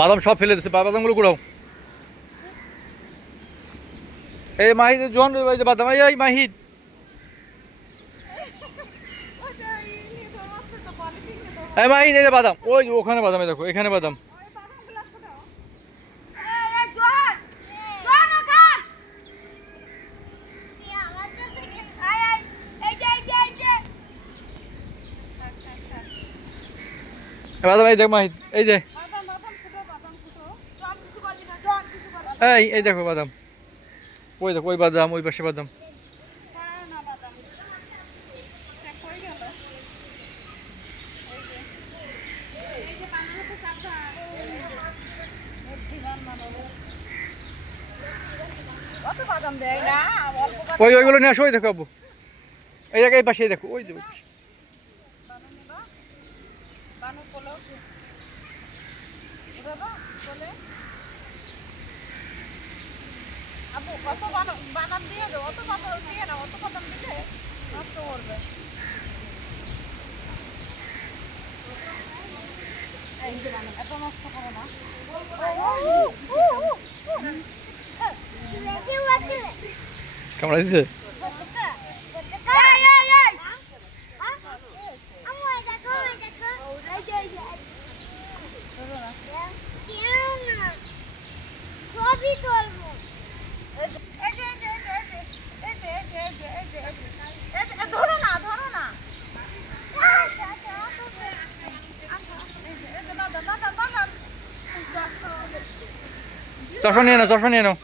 বাদাম সব ফেলে দিচ্ছে, বাদামগুলো কুড়াও। এই মাহিদ জন ওই যে বাদাম, এই মাহিদ, এই মাহিদ, এই যে বাদাম, ওই ওখানে বাদাম, দেখো এখানে বাদাম। বাদাম এই দেখ মাহিদ, এই যে এই দেখো বাদাম, ওই দেখো ওই বাদাম, ওই পাশে বাদাম। ওই ওইগুলো নিয়ে আসো, ওই দেখো আব্বু, এই জায়গায় এই পাশে, এই দেখো ওই যে ওই পাশে। বাদাম দিয়ে দেবো, অত বাদাম দিয়ে না, অত বাদাম দিলে নষ্ট করবে। এত নষ্ট করো না। কেমন আছে? ধরো না, ধরো না। চশমা নিয়ে নাও, চশমা নিয়ে নাও।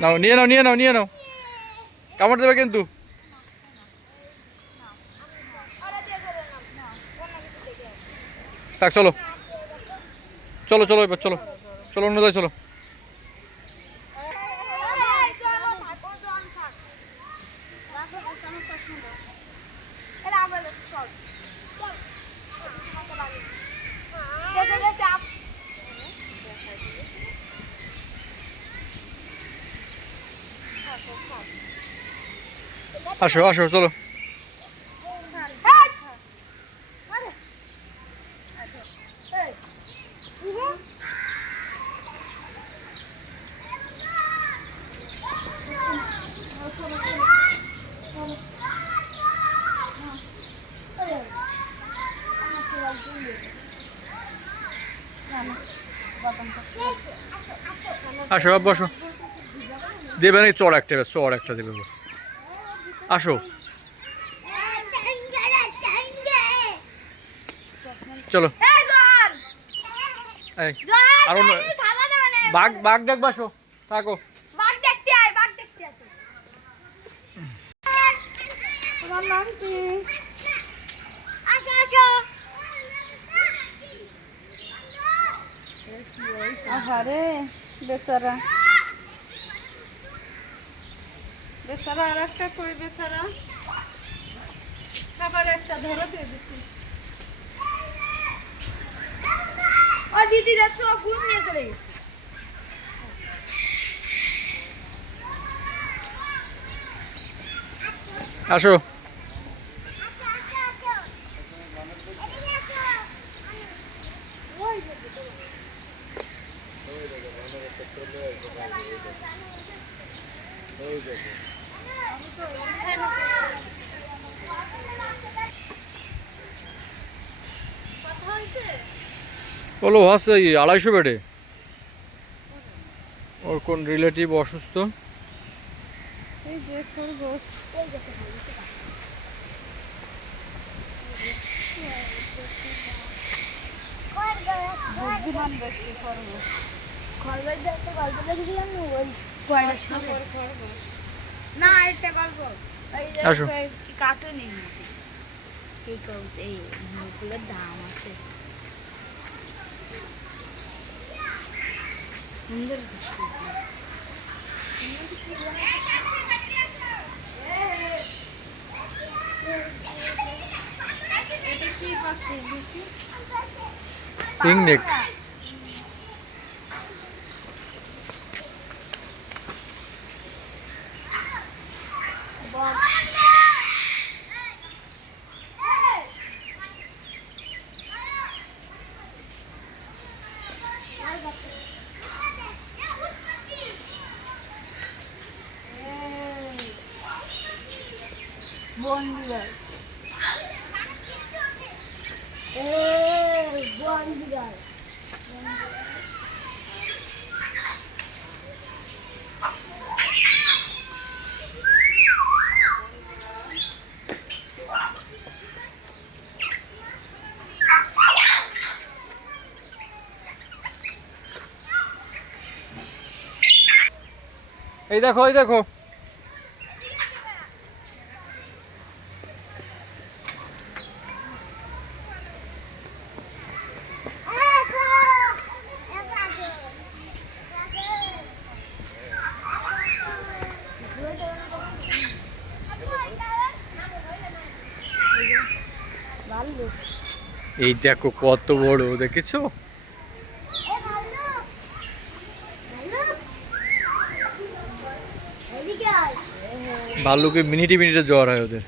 নাও, নিয়ে নাও, নিয়ে নাও, নিয়ে নাও, কামড় দেবে কিন্তু। থাক, চলো চলো চলো, এবার চলো চলো, অন্য জায়গায় চলো। আসো আসো, চলো। আসো আব্বু, আসো। দেবে নাকি? চড় একটা, চড় একটা দেবে। আসো, চলো। এই আর বাঘ, বাঘ দেখবো, আসো, থাকো। তোমার নাম কি? আহারে বেচারা, বেচারা। আর একটা কই বেচারা? খাবার একটা ধরো দিয়ে দিচ্ছি। আর দিদি যাচ্ছে, ও গুণ নিয়ে চলে গেছে। আসো, বলো আছে 250 বেডে। ওর কোন রিলেটিভ অসুস্থ। এই যে খরগোশ, বুদ্ধিমান ব্যক্তি খরগোশ। না, একটা গল্প আসো, কার্টুন, এই মুখগুলোর দাম আছে সুন্দর। পিকনিক। বনবিড়াল বনবিড়াল এই দেখো এই দেখো এই দেখো কত বড় দেখেছো ভাল্লুকে মিনিটে মিনিটে জ্বর হয় ওদের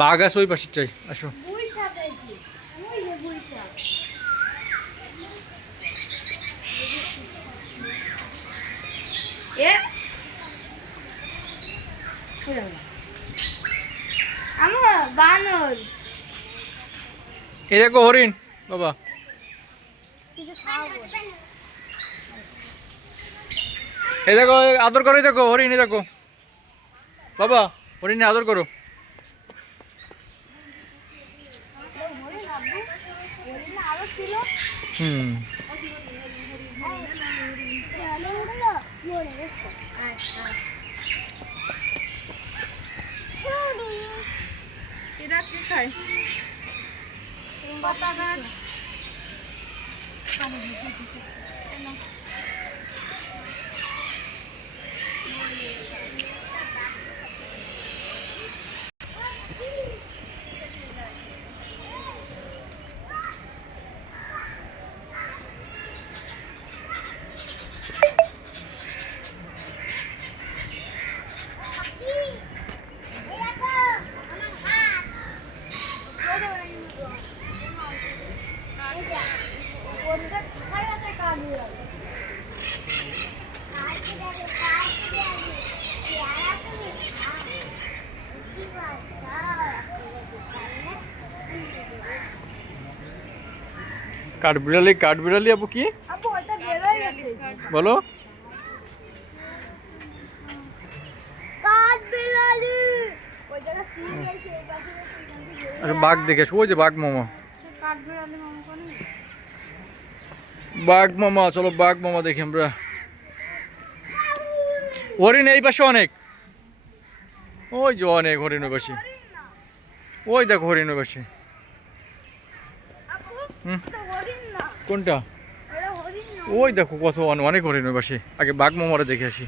বাঘ আছে ওই পাশে চাই আসো এই দেখো হরিণ বাবা এই দেখো আদর করো দেখো হরিণ এই দেখো বাবা হরিণ আদর করো হুম এরা কি খায় কাঠবিড়ালি আপু কি বলো আচ্ছা বাঘ দেখে ওই যে বাঘ মামা চলো বাঘ মামা দেখি আমরা হরিণ এই পাশে অনেক ওই যে অনেক হরিণ ওই পাশে ওই দেখো হরিণ ওই পাশে কোনটা ওই দেখো কত অনেক হরিণ ওই পাশে আগে বাঘ মামারে দেখে আসি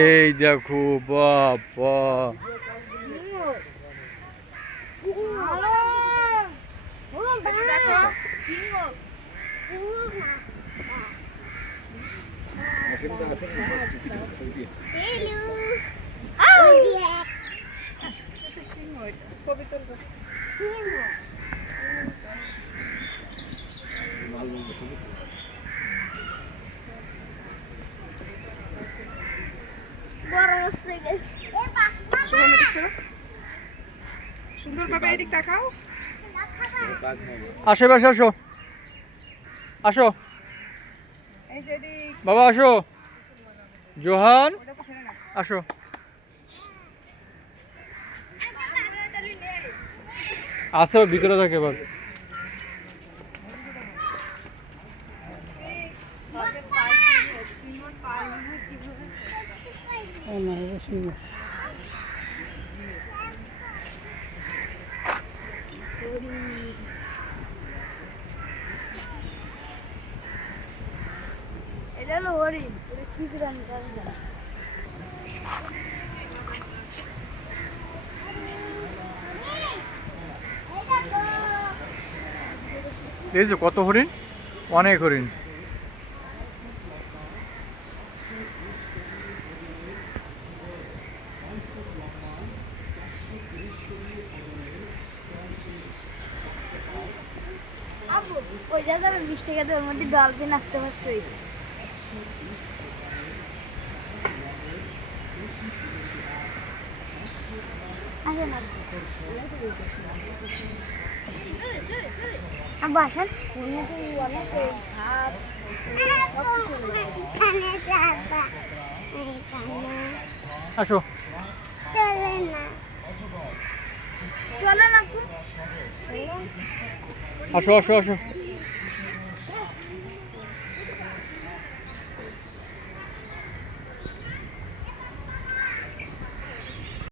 এই দেখো বাবা ছবি তুলবো সুন্দরভাবে এদিক তাকাও আশেপাশে আসো আসো এই যে বাবা আসো জোহান আসো আসো ভিতরে থাকে এবার হরিণ এটা কি করে আমি জানি না এই যে কত হরিণ, অনেক হরিণ। আবু ওই জায়গায় 20 টাকা দিয়ে ওর মধ্যে ডলফিন আঁকতে পারছি আসেন না আব্বু আসেন অনেক ভাত আসো, চলে না আপু আসো, আসো, আসো।